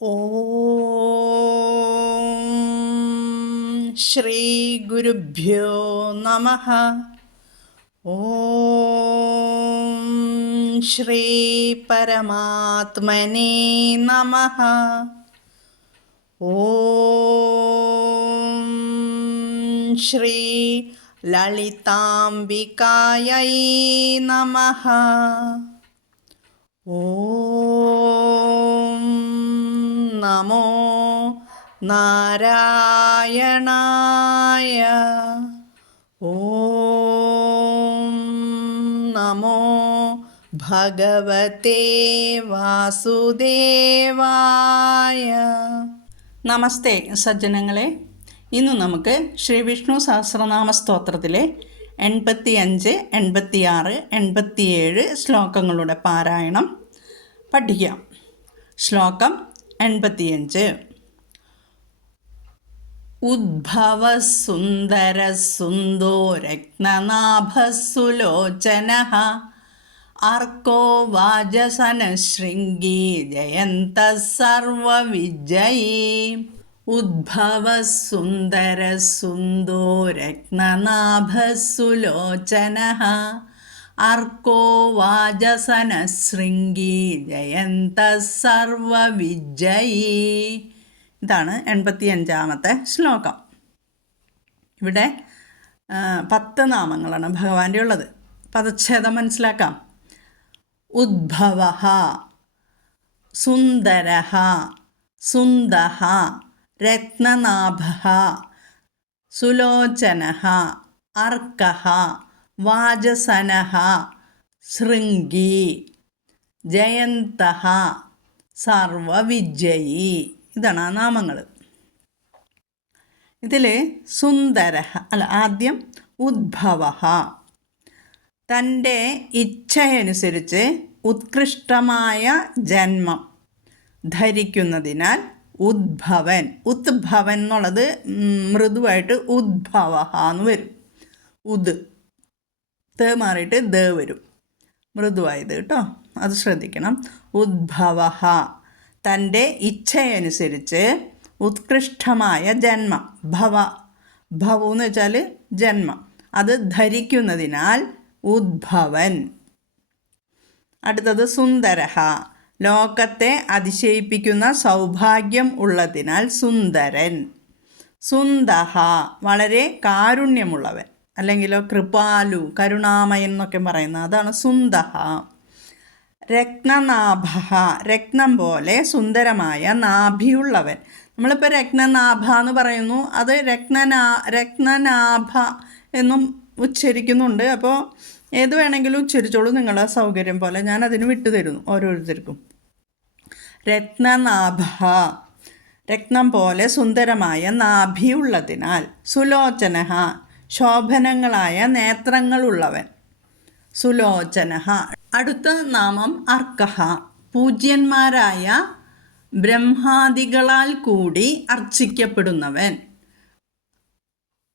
ഓം ശ്രീ ഗുരുഭ്യോ നമഃ. ഓം ശ്രീ പരമാത്മനേ നമഃ. ഓം ശ്രീ ലളിതാംബികായൈ നമഃ. ഓം നമോ നാരായണായ. ഓം നമോ ഭഗവതേ വാസുദേവായ. നമസ്തേ സജ്ജനങ്ങളെ. ഇന്ന് നമുക്ക് ശ്രീ വിഷ്ണു സഹസ്രനാമ സ്തോത്രത്തിലെ 85, 86, 87 ശ്ലോകങ്ങളുടെ പാരായണം പഠിക്കാം. ശ്ലോകം 85. ഉദ്ഭവസുന്ദരസുന്ദോ രത്നനാഭസുലോചനഃ അർക്കോ വാജസനശൃംഗീ ജയന്തഃ സർവവിജയീ. ഉദ്ഭവസുന്ദരസുന്ദോ രത്നനാഭസുലോചനഃ അർക്കോ വാജസനശൃംഗീ ജയന്തഃ സർവവിജയീ. ഇതാണ് 85-ാമത്തെ ശ്ലോകം. ഇവിടെ 10 നാമങ്ങളാണ് ഭഗവാന്റെ ഉള്ളത്. പദച്ഛേദം മനസ്സിലാക്കാം. ഉദ്ഭവഃ, സുന്ദരഃ, സുന്ദഃ, രത്നനാഭഃ, സുലോചനഃ, അർക്കഃ, വാജസനഃ, ശൃംഗീ, ജയന്തഃ, സർവവിജയീ. ഇതാണ് ആ നാമങ്ങൾ. ഇതിൽ സുന്ദരഃ ആദ്യം ഉദ്ഭവഃ, തൻ്റെ ഇച്ഛയനുസരിച്ച് ഉത്കൃഷ്ടമായ ജന്മം ധരിക്കുന്നതിനാൽ ഉദ്ഭവൻ. ഉദ്ഭവൻ എന്നുള്ളത് മൃദുവായിട്ട് ഉദ്ഭവഃ എന്ന് വരും. ഉദ് ത മാറിയിട്ട് ദ വരും, മൃദുവായത് കേട്ടോ, അത് ശ്രദ്ധിക്കണം. ഉദ്ഭവഃ, തൻ്റെ ഇച്ഛയനുസരിച്ച് ഉത്കൃഷ്ടമായ ജന്മം. ഭവ എന്ന് വെച്ചാൽ ജന്മം, അത് ധരിക്കുന്നതിനാൽ ഉദ്ഭവൻ. അടുത്തത് സുന്ദരഃ, ലോകത്തെ അതിശയിപ്പിക്കുന്ന സൗഭാഗ്യം ഉള്ളതിനാൽ സുന്ദരൻ. സുന്ദഃ, വളരെ കാരുണ്യമുള്ളവൻ, അല്ലെങ്കിലോ കൃപാലു, കരുണാമയൻ എന്നൊക്കെ പറയുന്ന അതാണ് സുന്ദഃ. രത്നനാഭഃ, രത്നം പോലെ സുന്ദരമായ നാഭിയുള്ളവൻ. നമ്മളിപ്പോൾ രത്നനാഭ എന്ന് പറയുന്നു, അത് രത്നനാഭ എന്നും ഉച്ചരിക്കുന്നുണ്ട്. അപ്പോൾ ഏത് വേണമെങ്കിലും ഉച്ചരിച്ചോളൂ, നിങ്ങളുടെ സൗകര്യം പോലെ. ഞാൻ അതിന് വിട്ടുതരുന്നു ഓരോരുത്തർക്കും. രത്നനാഭഃ, രത്നം പോലെ സുന്ദരമായ നാഭിയുള്ളതിനാൽ. സുലോചനഃ, ശോഭനങ്ങളായ നേത്രങ്ങളുള്ളവൻ. സുലോചനഃ. അടുത്ത നാമം അർക്കഃ, പൂജ്യന്മാരായ ബ്രഹ്മാദികളാൽ കൂടി അർച്ചിക്കപ്പെടുന്നവൻ.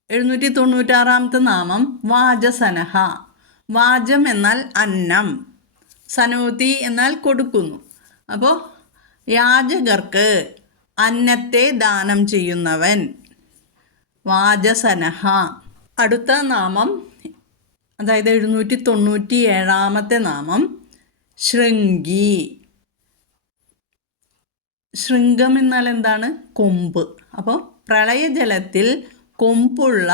796-ാമത്തെ നാമം വാജസനഃ. വാജം എന്നാൽ അന്നം, സനോതി എന്നാൽ കൊടുക്കുന്നു. അപ്പോൾ യാചകർക്ക് അന്നത്തെ ദാനം ചെയ്യുന്നവൻ വാജസനഃ. അടുത്ത നാമം, അതായത് 797-ാമത്തെ നാമം ശൃംഗി. ശൃംഗം എന്നാൽ എന്താണ്? കൊമ്പ്. അപ്പോൾ പ്രളയജലത്തിൽ കൊമ്പുള്ള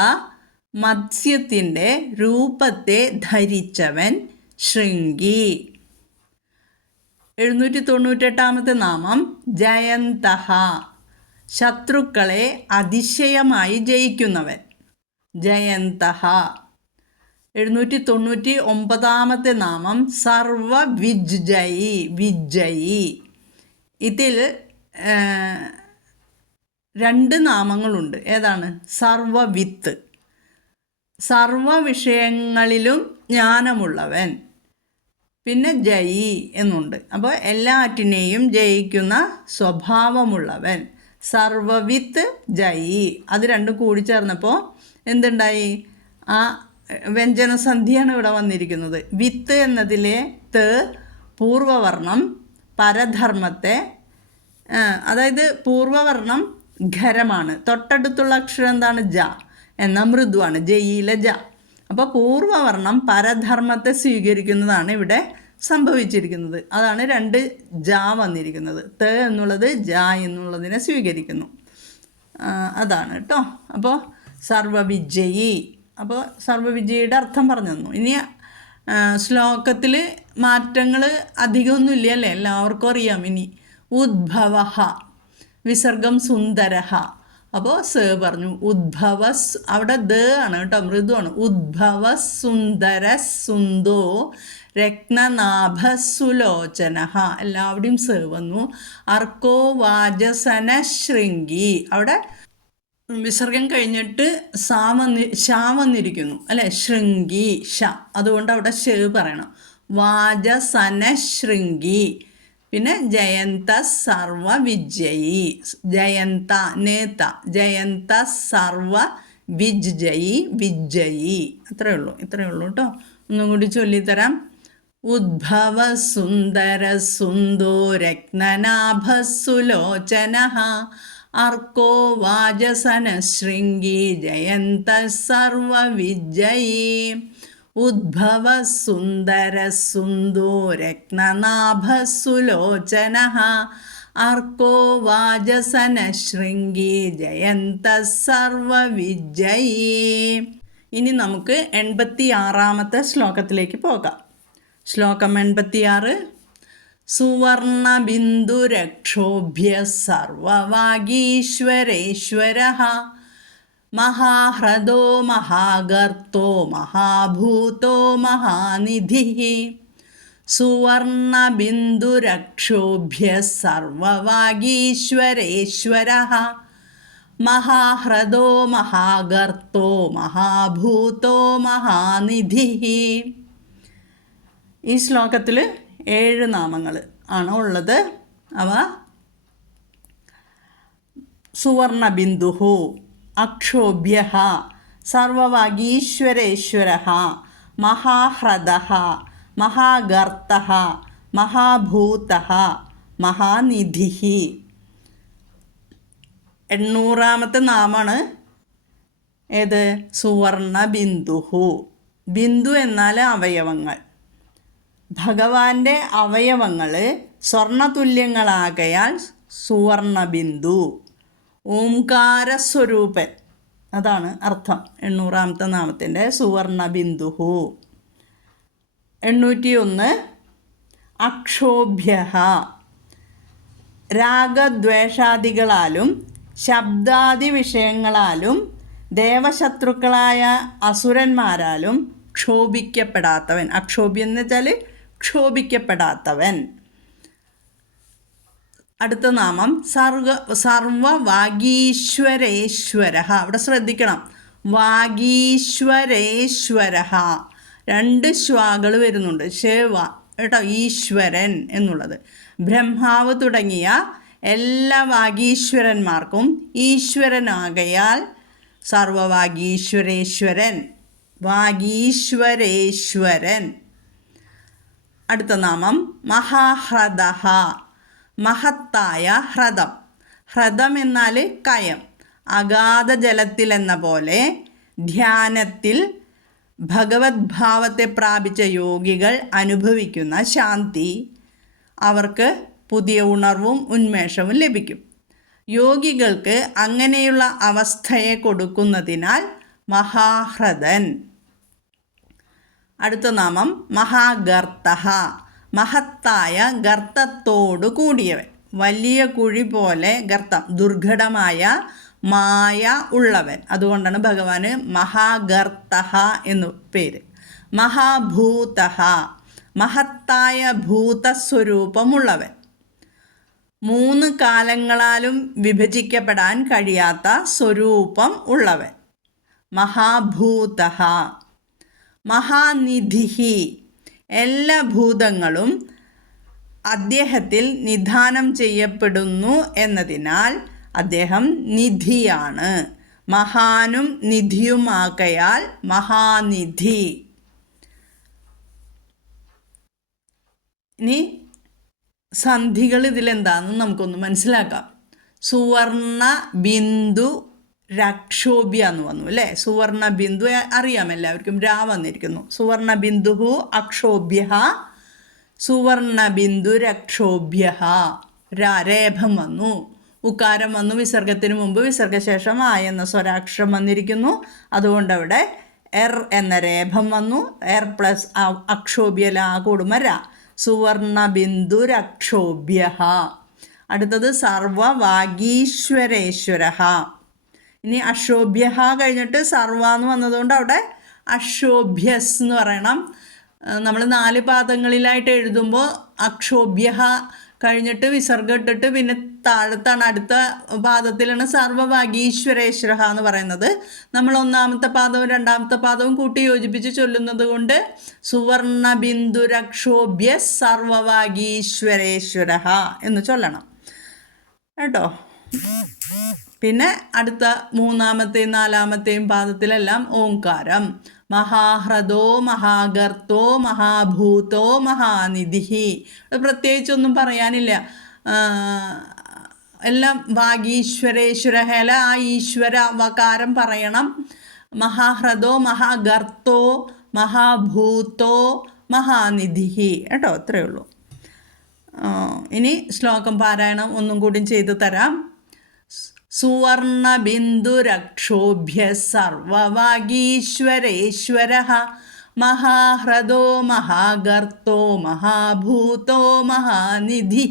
മത്സ്യത്തിൻ്റെ രൂപത്തെ ധരിച്ചവൻ ശൃംഗി. 798-ാമത്തെ നാമം ജയന്തഃ, ശത്രുക്കളെ അതിശയമായി ജയിക്കുന്നവൻ. ജയന്തഃ. 799-ാമത്തെ നാമം സർവവിജയി, വിജയി. ഇതിൽ 2 നാമങ്ങളുണ്ട്. ഏതാണ്? സർവവിത്ത്, സർവ വിഷയങ്ങളിലും ജ്ഞാനമുള്ളവൻ. പിന്നെ ജയി എന്നുണ്ട്. അപ്പോൾ എല്ലാറ്റിനെയും ജയിക്കുന്ന സ്വഭാവമുള്ളവൻ. സർവവിത്ത് ജയി, അത് രണ്ടും കൂടി ചേർന്നപ്പോൾ എന്തുണ്ടായി? ആ വ്യഞ്ജനസന്ധിയാണ് ഇവിടെ വന്നിരിക്കുന്നത്. വിത്ത് എന്നതിലെ ത് പൂർവവർണം പരധർമ്മത്തെ അതായത് പൂർവവർണം ഖരമാണ്. തൊട്ടടുത്തുള്ള അക്ഷരം എന്താണ്? ജ. എന്നാൽ മൃദുവാണ്, ജയിലെ ജ. അപ്പോൾ പൂർവവർണം പരധർമ്മത്തെ സ്വീകരിക്കുന്നതാണ് ഇവിടെ സംഭവിച്ചിരിക്കുന്നത്. അതാണ് 2 ജ വന്നിരിക്കുന്നത്. ത എന്നുള്ളത് ജ എന്നുള്ളതിനെ സ്വീകരിക്കുന്നു. അതാണ് കേട്ടോ. അപ്പോൾ സർവവിജയി. അപ്പോൾ സർവവിജയിയുടെ അർത്ഥം പറഞ്ഞു തന്നു. ഇനി ശ്ലോകത്തിൽ മാറ്റങ്ങൾ അധികമൊന്നുമില്ല അല്ലേ, എല്ലാവർക്കും അറിയാം. ഇനി ഉദ്ഭവ, വിസർഗം സുന്ദരഹ. അപ്പോൾ സ പറഞ്ഞു. ഉദ്ഭവ, അവിടെ ദ ആണ് കേട്ടോ, മൃദുവാണ്. ഉദ്ഭവ സുന്ദര സുന്ദോ രത്നനാഭ സുലോചന. എല്ലാവരുടെയും സ വന്നു. അർക്കോ വാജസന ശൃംഗി. അവിടെ വിസർഗം കഴിഞ്ഞിട്ട് ഷ വന്നിരിക്കുന്നു അല്ലേ, ശൃംഗി ഷ. അതുകൊണ്ട് അവിടെ ഷ പറയണം. വാജസന ശൃംഗി. പിന്നെ ജയന്ത സർവ വിജയി. ജയന്ത നേത, ജയന്ത സർവ വിജയി, വിജയി. ഇത്രയേ ഉള്ളൂ കേട്ടോ. ഒന്നും കൂടി ചൊല്ലിത്തരാം. ഉദ്ഭവ സുന്ദര സുന്ദോ രത്നനാഭ സുലോചന അർക്കോ വാജസന ശൃംഗി ജയന്ത സർവ വിജയി. ഉദ്ഭവ സുന്ദര സുന്ദോ രത്നനാഭ സുലോചന അർക്കോ വാജസന ശൃംഗി ജയന്ത സർവ വിജയി. ഇനി നമുക്ക് 86-ാമത്തെ ശ്ലോകത്തിലേക്ക് പോകാം. ശ്ലോകം 86. സുവർണബിന്ദുരക്ഷോഭ്യ സർവവാഗീശ്വരേശ്വരഃ മഹാഹ്രദോ മഹാഗർത്തോ മഹാഭൂതോ മഹാനിധിഃ. സുവർണബിന്ദുരക്ഷോഭ്യ സർവവാഗീശ്വരേശ്വരഃ മഹാഹ്രദോ മഹാഗർത്തോ മഹാഭൂതോ മഹാനിധിഃ. ഈ ശ്ലോകത്തിൽ 7 നാമങ്ങൾ ആണ് ഉള്ളത്. അവ സുവർണബിന്ദുഃ, അക്ഷോഭ്യഃ, സർവവാഗീശ്വരേശ്വരഃ, മഹാഹ്രദഃ, മഹാഗർത്തഃ, മഹാഭൂതഃ, മഹാനിധിഃ. 800-ാമത്തെ നാമാണ് ഏത്? സുവർണബിന്ദുഃ. ബിന്ദു എന്നാൽ അവയവങ്ങൾ. ഭഗവാന്റെ അവയവങ്ങൾ സ്വർണതുല്യങ്ങളാകയാൽ സുവർണബിന്ദു. ഓംകാരസ്വരൂപൻ, അതാണ് അർത്ഥം 800-ാമത്തെ നാമത്തിൻ്റെ സുവർണബിന്ദുഃ. 801 അക്ഷോഭ്യഃ. രാഗദ്വേഷാദികളാലും ശബ്ദാദി വിഷയങ്ങളാലും ദേവശത്രുക്കളായ അസുരന്മാരാലും ക്ഷോഭിക്കപ്പെടാത്തവൻ. അക്ഷോഭ്യം എന്ന് വെച്ചാൽ ക്ഷോഭിക്കപ്പെടാത്തവൻ. അടുത്ത നാമം സർവവാഗീശ്വരേശ്വരഃ. അവിടെ ശ്രദ്ധിക്കണം, വാഗീശ്വരേശ്വരഃ. 2 ശ്വാകൾ വരുന്നുണ്ട്. ശേവ കേട്ടോ, ഈശ്വരൻ എന്നുള്ളത്. ബ്രഹ്മാവ് തുടങ്ങിയ എല്ലാ വാഗീശ്വരന്മാർക്കും ഈശ്വരനാകയാൽ സർവവാഗീശ്വരേശ്വരൻ, വാഗീശ്വരേശ്വരൻ. അടുത്ത നാമം മഹാഹ്രദഃ. മഹത്തായ ഹ്രദം. ഹ്രദം എന്നാൽ കയം. അഗാധ ജലത്തിലെന്ന പോലെ ധ്യാനത്തിൽ ഭഗവത് ഭാവത്തെ പ്രാപിച്ച യോഗികൾ അനുഭവിക്കുന്ന ശാന്തി, അവർക്ക് പുതിയ ഉണർവും ഉന്മേഷവും ലഭിക്കും. യോഗികൾക്ക് അങ്ങനെയുള്ള അവസ്ഥയെ കൊടുക്കുന്നതിനാൽ മഹാഹ്രദൻ. അടുത്ത നാമം മഹാഗർത്തഃ. മഹത്തായ ഗർത്തത്തോടു കൂടിയവൻ. വലിയ കുഴി പോലെ ഗർത്തം, ദുർഘടമായ മായ ഉള്ളവൻ. അതുകൊണ്ടാണ് ഭഗവാന് മഹാഗർത്തഃ എന്നു പേര്. മഹാഭൂതഃ. മഹത്തായ ഭൂതസ്വരൂപമുള്ളവൻ. 3 കാലങ്ങളാലും വിഭജിക്കപ്പെടാൻ കഴിയാത്ത സ്വരൂപം ഉള്ളവൻ. മഹാഭൂതഃ. മഹാനിധിഃ. എല്ലാ ഭൂതങ്ങളും അദ്ദേഹത്തിൽ നിധാനം ചെയ്യപ്പെടുന്നു എന്നതിനാൽ അദ്ദേഹം നിധിയാണ്. മഹാനും നിധിയുമാകയാൽ മഹാനിധി. ഇനി സന്ധികൾ ഇതിലെന്താണെന്ന് നമുക്കൊന്ന് മനസ്സിലാക്കാം. സുവർണ ബിന്ദു രക്ഷോഭ്യ എന്ന് വന്നു അല്ലേ. സുവർണ ബിന്ദു അറിയാം എല്ലാവർക്കും, രാ വന്നിരിക്കുന്നു. സുവർണ ബിന്ദു അക്ഷോഭ്യ, സുവർണ ബിന്ദു രക്ഷോഭ്യ. രേഭം വന്നു, ഉകാരം വന്നു വിസർഗത്തിന് മുമ്പ്, വിസർഗശേഷം ആ എന്ന സ്വരാക്ഷരം വന്നിരിക്കുന്നു. അതുകൊണ്ട് അവിടെ എർ എന്ന രേഭം വന്നു. എർ പ്ലസ് അക്ഷോഭ്യ ലാ കൂടുമ്പ ര. സുവർണ ബിന്ദു രക്ഷോഭ്യ. അടുത്തത് സർവവാഗീശ്വരേശ്വര. ഇനി അക്ഷോഭ്യ കഴിഞ്ഞിട്ട് സർവ എന്ന് വന്നതുകൊണ്ട് അവിടെ അക്ഷോഭ്യസ് എന്ന് പറയണം. നമ്മൾ 4 പാദങ്ങളിലായിട്ട് എഴുതുമ്പോൾ അക്ഷോഭ്യ കഴിഞ്ഞിട്ട് വിസർഗം ഇട്ടിട്ട് പിന്നെ താഴത്താണ് അടുത്ത പാദത്തിലാണ് സർവവാഗീശ്വരേശ്വര എന്ന് പറയുന്നത്. നമ്മൾ 1ാമത്തെ പാദവും 2ാമത്തെ പാദവും കൂട്ടി യോജിപ്പിച്ച് ചൊല്ലുന്നത് കൊണ്ട് സുവർണ ബിന്ദു രക്ഷോഭ്യ സർവവാഗീശ്വരേശ്വര എന്ന് ചൊല്ലണം കേട്ടോ. പിന്നെ അടുത്ത 3ാമത്തെയും 4ാമത്തെയും പാദത്തിലെല്ലാം ഓംകാരം. മഹാഹ്രദോ മഹാഗർത്തോ മഹാഭൂതോ മഹാനിധി. പ്രത്യേകിച്ചൊന്നും പറയാനില്ല, എല്ലാം വാഗീശ്വരേശ്വരഹേല ആ ഈശ്വര വകാരം പറയണം. മഹാഹ്രദോ മഹാഗർത്തോ മഹാഭൂതോ മഹാനിധി കേട്ടോ, അത്രയേ ഉള്ളൂ. ഇനി ശ്ലോകം പാരായണം ഒന്നും കൂടി ചെയ്തു തരാം. സുവർണ ബിന്ദു രക്ഷോഭ്യ സർവവാഗീശ്വരേശ്വര മഹാഹ്രദോ മഹാഗർത്തോ മഹാഭൂതോ മഹാനിധി.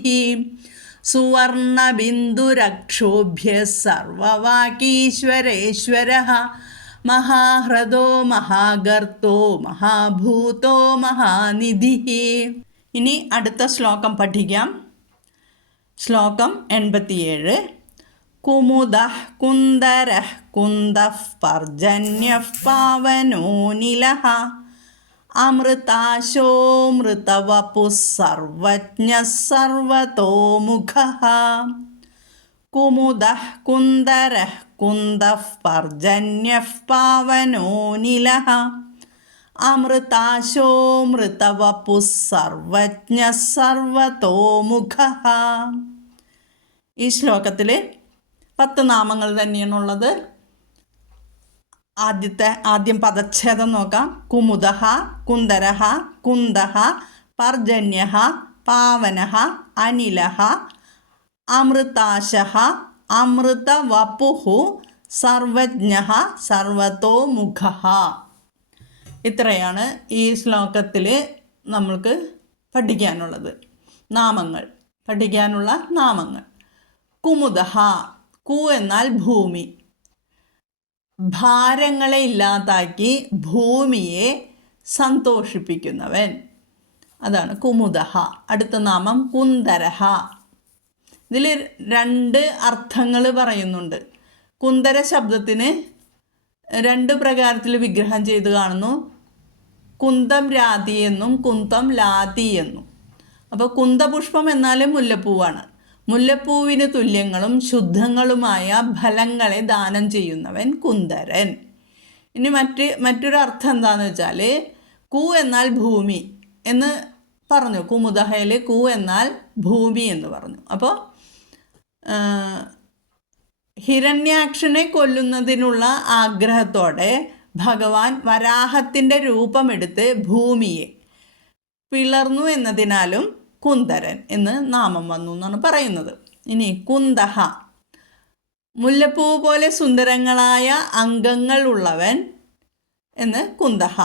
സുവർണ ബിന്ദു രക്ഷോഭ്യ സർവവാഗീശ്വരേശ്വര മഹാഹ്രദോ മഹാഗർത്തോ മഹാഭൂതോ മഹാനിധി. ഇനി അടുത്ത ശ്ലോകം പഠിക്കാം. ശ്ലോകം 87. കുമുദഃ കുന്ദരഃ കുന്ദഃ പർജന്യഃ പാവനോ നിലഃ അമൃതാശോമൃതവപുഃ സർവജ്ഞഃ സർവതോമുഖഃ. കുമുദഃ കുന്ദരഃ കുന്ദഃ പർജന്യഃ പാവനോ നിലഃ അമൃതാശോമൃതവപുഃ സർവജ്ഞഃ സർവതോമുഖഃ. ഈ ശ്ലോകത്തിൽ 10 നാമങ്ങൾ തന്നെയാണുള്ളത്. ആദ്യം പദച്ഛേദം നോക്കാം. കുമുദഃ കുന്ദരഃ കുന്ദഃ പർജന്യഃ പാവനഃ അനിലഃ അമൃതാശഃ അമൃതവപുഃ സർവജ്ഞഃ സർവതോമുഖഃ. ഇത്രയാണ് ഈ ശ്ലോകത്തിൽ നമ്മൾക്ക് പഠിക്കാനുള്ളത് നാമങ്ങൾ. കുമുദഃ, കു എന്നാൽ ഭൂമി. ഭാരങ്ങളെ ഇല്ലാതാക്കി ഭൂമിയെ സന്തോഷിപ്പിക്കുന്നവൻ, അതാണ് കുമുദഃ. അടുത്ത നാമം കുന്ദരഃ. ഇതിൽ 2 അർത്ഥങ്ങൾ പറയുന്നുണ്ട്. കുന്ദര ശബ്ദത്തിന് 2 പ്രകാരത്തിൽ വിഗ്രഹം ചെയ്ത് കാണുന്നു. കുന്തം രാതി എന്നും കുന്തം ലാതി എന്നും. അപ്പോൾ കുന്തപുഷ്പം എന്നാൽ മുല്ലപ്പൂവാണ്. മുല്ലപ്പൂവിന് തുല്യങ്ങളും ശുദ്ധങ്ങളുമായ ഫലങ്ങളെ ദാനം ചെയ്യുന്നവൻ കുന്ദരൻ. ഇനി മറ്റൊരു അർത്ഥം എന്താണെന്ന് വെച്ചാൽ കു എന്നാൽ ഭൂമി എന്ന് പറഞ്ഞു. കുമുദഹയിൽ കു എന്നാൽ ഭൂമി എന്ന് പറഞ്ഞു. അപ്പോൾ ഹിരണ്യാക്ഷനെ കൊല്ലുന്നതിനുള്ള ആഗ്രഹത്തോടെ ഭഗവാൻ വരാഹത്തിൻ്റെ രൂപമെടുത്ത് ഭൂമിയെ പിളർന്നു എന്നതിനാലും കുന്ദരൻ എന്ന് നാമം വന്നു എന്നാണ് പറയുന്നത്. ഇനി കുന്തഹ, മുല്ലപ്പൂ പോലെ സുന്ദരങ്ങളായ അംഗങ്ങൾ ഉള്ളവൻ എന്ന് കുന്തഹ.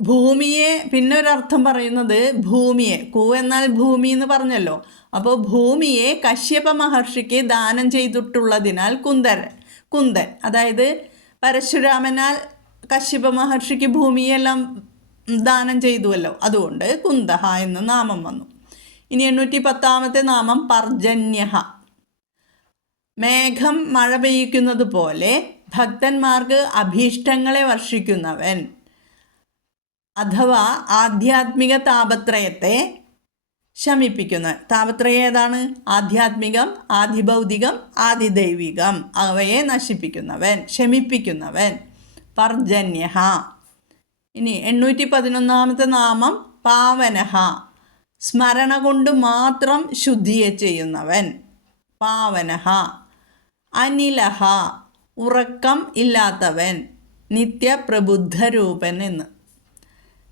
ഭൂമിയെ പിന്നെ ഒരർത്ഥം പറയുന്നത് ഭൂമിയെ, കു എന്നാൽ ഭൂമി എന്ന് പറഞ്ഞല്ലോ. അപ്പോൾ ഭൂമിയെ കശ്യപ മഹർഷിക്ക് ദാനം ചെയ്തിട്ടുള്ളതിനാൽ കുന്തൻ, അതായത് പരശുരാമനാൽ കശ്യപ മഹർഷിക്ക് ഭൂമിയെല്ലാം ദാനം ചെയ്തുവല്ലോ, അതുകൊണ്ട് കുന്തഹ എന്ന നാമം വന്നു. ഇനി 810ാമത്തെ നാമം പർജന്യഹ. മേഘം മഴ പെയ്യിക്കുന്നത് പോലെ ഭക്തന്മാർക്ക് അഭീഷ്ടങ്ങളെ വർഷിക്കുന്നവൻ, അഥവാ ആധ്യാത്മിക താപത്രയത്തെ ശമിപ്പിക്കുന്നവൻ. താപത്രയം ഏതാണ്? ആധ്യാത്മികം, ആദിഭൗതികം, ആദിദൈവികം. അവയെ നശിപ്പിക്കുന്നവൻ, ശമിപ്പിക്കുന്നവൻ പർജന്യഹ. ഇനി 811ാമത്തെ നാമം പാവനഹ. സ്മരണ കൊണ്ട് മാത്രം ശുദ്ധിയെ ചെയ്യുന്നവൻ. പാവനഹ. അനിലഹ, ഉറക്കം ഇല്ലാത്തവൻ. നിത്യപ്രബുദ്ധരൂപൻ എന്ന്.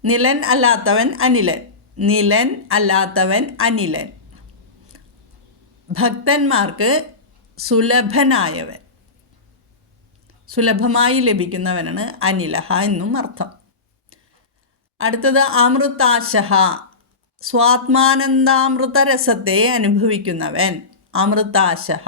നിലൻ അല്ലാത്തവൻ അനിലൻ. നിലൻ അല്ലാത്തവൻ അനിലൻ. ഭക്തന്മാർക്ക് സുലഭനായവൻ, സുലഭമായി ലഭിക്കുന്നവനാണ് അനിലഹ എന്നും അർത്ഥം. അടുത്തത് അമൃതാശഹ, സ്വാത്മാനന്ദാമൃത രസത്തെ അനുഭവിക്കുന്നവൻ. അമൃതാശഹ.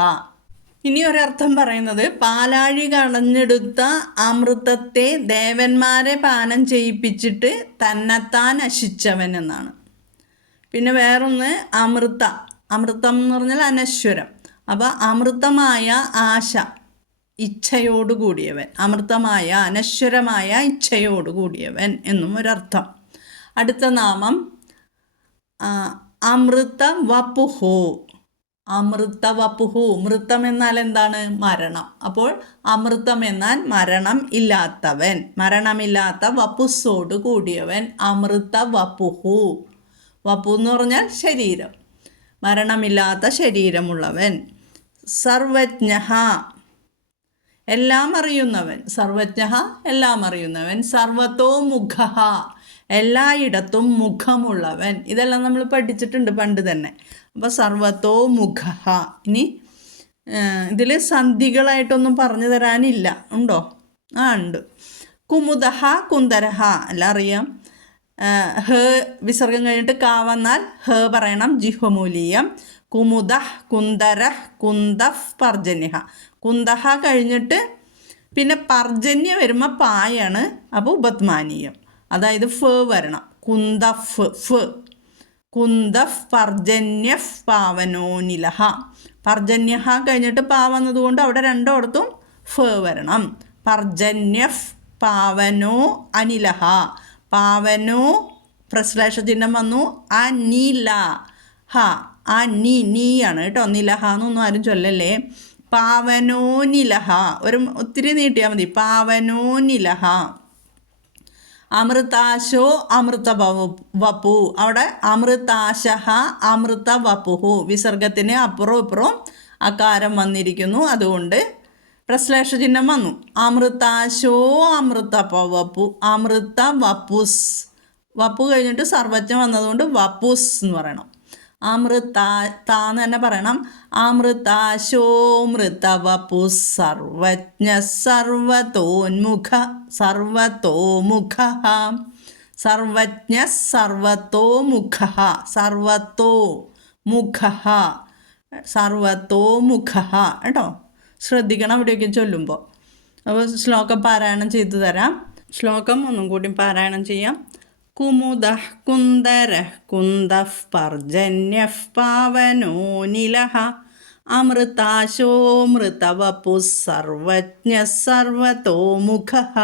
ഇനി ഒരർത്ഥം പറയുന്നത് പാലാഴി കളഞ്ഞെടുത്ത അമൃതത്തെ ദേവന്മാരെ പാനം ചെയ്യിപ്പിച്ചിട്ട് തന്നെത്താൻ നശിച്ചവൻ എന്നാണ്. പിന്നെ വേറൊന്ന് അമൃത. അമൃതം എന്ന് പറഞ്ഞാൽ അനശ്വരം. അപ്പോൾ അമൃതമായ ആശ, ഇച്ഛയോടുകൂടിയവൻ. അമൃതമായ അനശ്വരമായ ഇച്ഛയോടുകൂടിയവൻ എന്നും ഒരർത്ഥം. അടുത്ത നാമം അമൃത വപുഹു. അമൃത വപുഹു. മൃതം എന്നാൽ എന്താണ്? മരണം. അപ്പോൾ അമൃതം എന്നാൽ മരണം ഇല്ലാത്തവൻ, മരണമില്ലാത്ത വപുസ്സോട് കൂടിയവൻ. അമൃത വപുഹു. വപു എന്ന് പറഞ്ഞാൽ ശരീരം, മരണമില്ലാത്ത ശരീരമുള്ളവൻ. സർവജ്ഞഃ, എല്ലാം അറിയുന്നവൻ. സർവജ്ഞഃ, എല്ലാം അറിയുന്നവൻ. സർവത്തോ മുഖഃ, എല്ലായിടത്തും മുഖമുള്ളവൻ. ഇതെല്ലാം നമ്മൾ പഠിച്ചിട്ടുണ്ട് പണ്ട് തന്നെ. അപ്പോൾ സർവത്തോ മുഖഃ. ഇനി ഇതിൽ സന്ധികളായിട്ടൊന്നും പറഞ്ഞു തരാനില്ല. ഉണ്ടോ? ഉണ്ട്. കുമുദഃ കുന്ദരഃ, എല്ലാം അറിയാം. ഹ വിസർഗം കഴിഞ്ഞിട്ട് കാ വന്നാൽ ഹ പറയണം, ജിഹ്വമൂലീയം. കുമുദഃ കുന്ദരഃ കുന്ദഫ് പർജന്യഃ. കുന്ദഹ കഴിഞ്ഞിട്ട് പിന്നെ പർജന്യ വരുമ്പോൾ പായാണ്, അപ്പോൾ ഉപത്മാനീയം, അതായത് ഫ് വരണം. കുന്ദഫ് ഫ്. കുന്ദഫ് പർജന്യഫ് പാവനോനിലഹ. പർജന്യഹ കഴിഞ്ഞിട്ട് പാ വന്നതുകൊണ്ട് അവിടെ രണ്ടിടത്തും ഫ് വരണം. പർജന്യഫ് പാവനോ അനിലഹ. പാവനോ പ്രശ്ലേഷ ചിഹ്നം വന്നു. അനില ഹ. ആ നീയാണ് കേട്ടോ. നിലഹ എന്നൊന്നും ആരും ചൊല്ലല്ലേ. പാവനോനിലഹ. ഒത്തിരി നീട്ടിയാൽ മതി. പാവനോനിലഹ. അമൃതാശോ അമൃത വപു. അവിടെ അമൃതാശഹ അമൃത വപുഹു. വിസർഗത്തിന് അപ്പുറവും ഇപ്പുറവും അകാരം വന്നിരിക്കുന്നു, അതുകൊണ്ട് പ്രശ്ലേഷ ചിഹ്നം വന്നു. അമൃതാശോ അമൃത വപു. അമൃത വപുസ്. വപു കഴിഞ്ഞിട്ട് സർവജ്ഞം വന്നതുകൊണ്ട് വപുസ് എന്ന് പറയണം. താന്ന് തന്നെ പറയണം. അമൃതാശോമൃത വപു സർവജ്ഞ സർവതോന്മുഖ. സർവതോമുഖ. സർവജ്ഞ സർവതോമുഖ. സർവതോ മുഖ. സർവതോമുഖ കേട്ടോ. ശ്രദ്ധിക്കണം ഇവിടെയൊക്കെ ചൊല്ലുമ്പോൾ. അപ്പോൾ ശ്ലോകം പാരായണം ചെയ്തു തരാം. ശ്ലോകം ഒന്നും കൂടി പാരായണം ചെയ്യാം. കുമുദഃ കുന്ദരഃ കുന്ദഫ് പർജന്യഃ പാവനോനിലഃ. അമൃതാശോമൃതവപുഃ സർവജ്ഞഃ സർവതോമുഖഃ.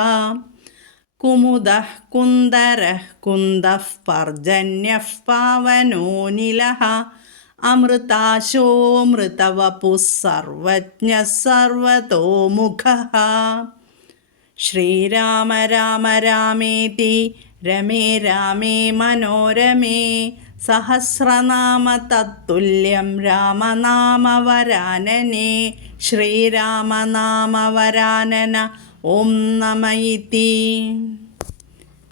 കുമുദഃ കുന്ദരഃ കുന്ദഫ് പർജന്യഃ പാവനോനിലഃ. അമൃതാശോമൃതവപുഃ സർവജ്ഞഃ സർവതോമുഖഃ. ശ്രീരാമ രാമ രാമേതി രമേ രാമേ മനോരമേ. സഹസ്രനാമ തത്തുല്യം രാമനാമവരാനനേ. ശ്രീരാമനാമവരാനന ഓം നമ ഇതി.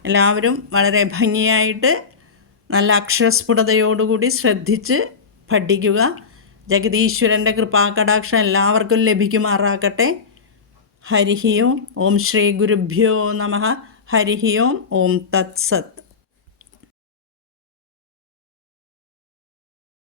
എല്ലാവരും വളരെ ഭംഗിയായിട്ട് നല്ല അക്ഷരസ്ഫുടതയോടുകൂടി ശ്രദ്ധിച്ച് പഠിക്കുക. ജഗദീശ്വരൻ്റെ കൃപാകടാക്ഷം എല്ലാവർക്കും ലഭിക്കുമാറാകട്ടെ. ഹരി ഓം. ഓം ശ്രീ ഗുരുഭ്യോ നമഃ. ഹരി ഓം. ഓം തത്സത്.